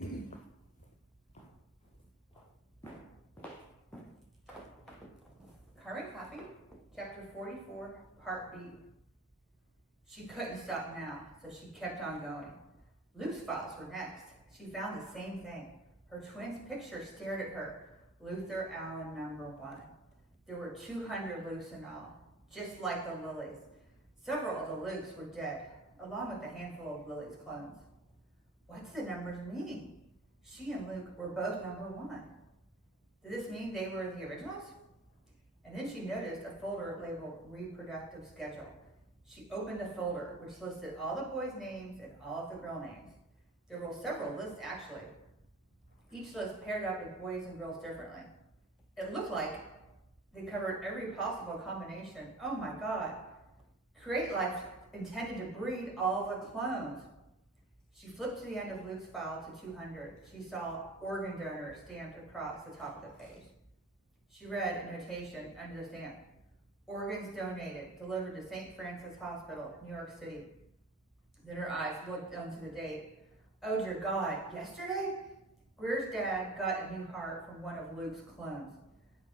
Carbon copy, chapter 44, part B. She couldn't stop now, so she kept on going. Luke's files were next. She found the same thing. Her twin's picture stared at her. Luther Allen, number 1. There were 200 Lukes in all, just like the Lillys. Several of the Lukes were dead, along with a handful of Lily's clones. What's the numbers mean? She and Luke were both number 1. Did this mean they were the originals? And then she noticed a folder labeled Reproductive Schedule. She opened the folder, which listed all the boys' names and all of the girl names. There were several lists, actually. Each list paired up with boys and girls differently. It looked like they covered every possible combination. Oh my God. Create Life intended to breed all the clones. She flipped to the end of Luke's file to 200. She saw organ donor stamped across the top of the page. She read a notation under the stamp. Organs donated, delivered to St. Francis Hospital, New York City. Then her eyes looked onto the date. Oh dear God, yesterday? Grier's dad got a new heart from one of Luke's clones.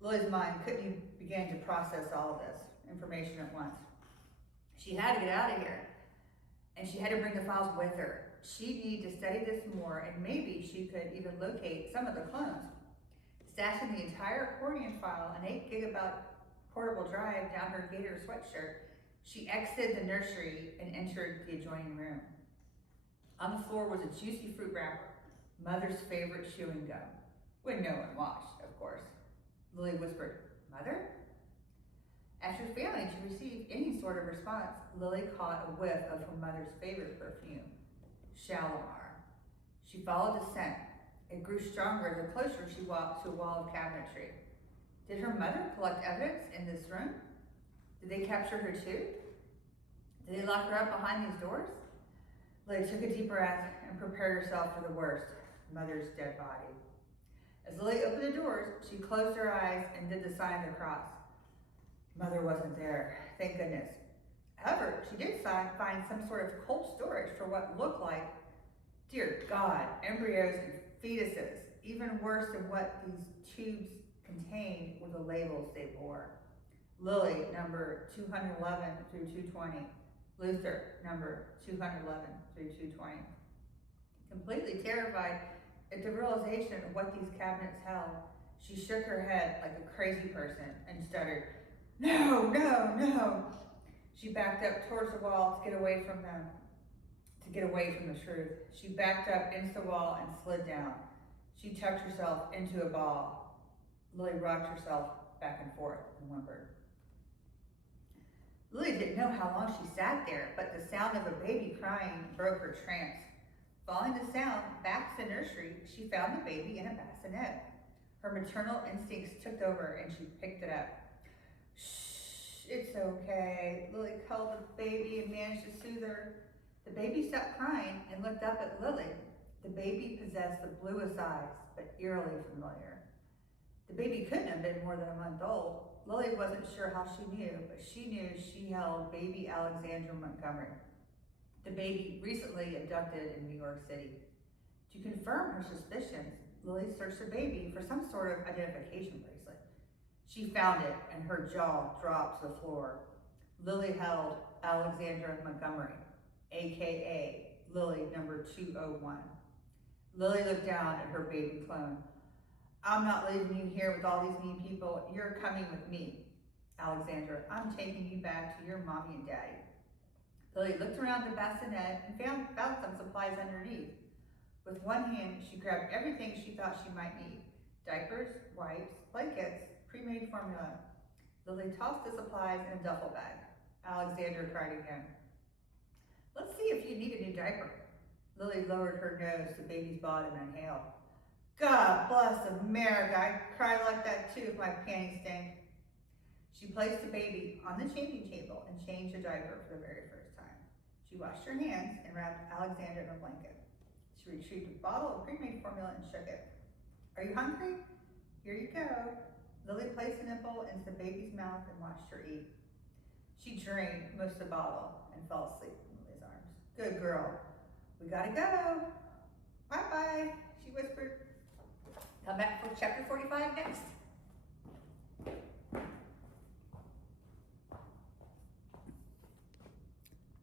Lily's mind couldn't begin to process all of this information at once. She had to get out of here, and she had to bring the files with her. She'd need to study this more, and maybe she could even locate some of the clones. Stashing the entire accordion file, an 8 gigabyte portable drive, down her gator sweatshirt, she exited the nursery and entered the adjoining room. On the floor was a juicy fruit wrapper, Mother's favorite chewing gum, when no one watched, of course. Lily whispered, "Mother?" After failing to receive any sort of response, Lily caught a whiff of her mother's favorite perfume, Shalimar. She followed the scent. It grew stronger the closer she walked to a wall of cabinetry. Did her mother collect evidence in this room? Did they capture her too? Did they lock her up behind these doors? Lily took a deep breath and prepared herself for the worst, Mother's dead body. As Lily opened the doors, she closed her eyes and did the sign of the cross. Mother wasn't there, thank goodness. However, she did find some sort of cold storage for what looked like, dear God, embryos and fetuses. Even worse than what these tubes contained were the labels they bore. Lily, number 211 through 220. Luther, number 211 through 220. Completely terrified at the realization of what these cabinets held, she shook her head like a crazy person and stuttered, "No, no, no." She backed up towards the wall to get away from them, to get away from the truth. She backed up into the wall and slid down. She tucked herself into a ball. Lily rocked herself back and forth and whimpered. Lily didn't know how long she sat there, but the sound of a baby crying broke her trance. Following the sound back to the nursery, she found the baby in a bassinet. Her maternal instincts took over and she picked it up. "Shh, it's okay." Lily cuddled the baby and managed to soothe her. The baby stopped crying and looked up at Lily. The baby possessed the bluest eyes, but eerily familiar. The baby couldn't have been more than a month old. Lily wasn't sure how she knew, but she knew she held baby Alexandra Montgomery, the baby recently abducted in New York City. To confirm her suspicions, Lily searched the baby for some sort of identification bracelet. She found it and her jaw dropped to the floor. Lily held Alexandra Montgomery, aka Lily number 201. Lily looked down at her baby clone. "I'm not leaving you here with all these mean people. You're coming with me. Alexandra, I'm taking you back to your mommy and daddy." Lily looked around the bassinet and found some supplies underneath. With one hand, she grabbed everything she thought she might need. Diapers, wipes, blankets, pre-made formula. Lily tossed the supplies in a duffel bag. Alexandra cried again. "Let's see if you need a new diaper." Lily lowered her nose to baby's bottom and inhaled. "God bless America, I'd cry like that too if my panties stank." She placed the baby on the changing table and changed the diaper for the very first time. She washed her hands and wrapped Alexandra in a blanket. She retrieved a bottle of pre-made formula and shook it. "Are you hungry? Here you go." Lily placed a nipple into the baby's mouth and watched her eat. She drained most of the bottle and fell asleep in Lily's arms. "Good girl. We gotta go." Bye-bye, she whispered. Come back for chapter 45 next.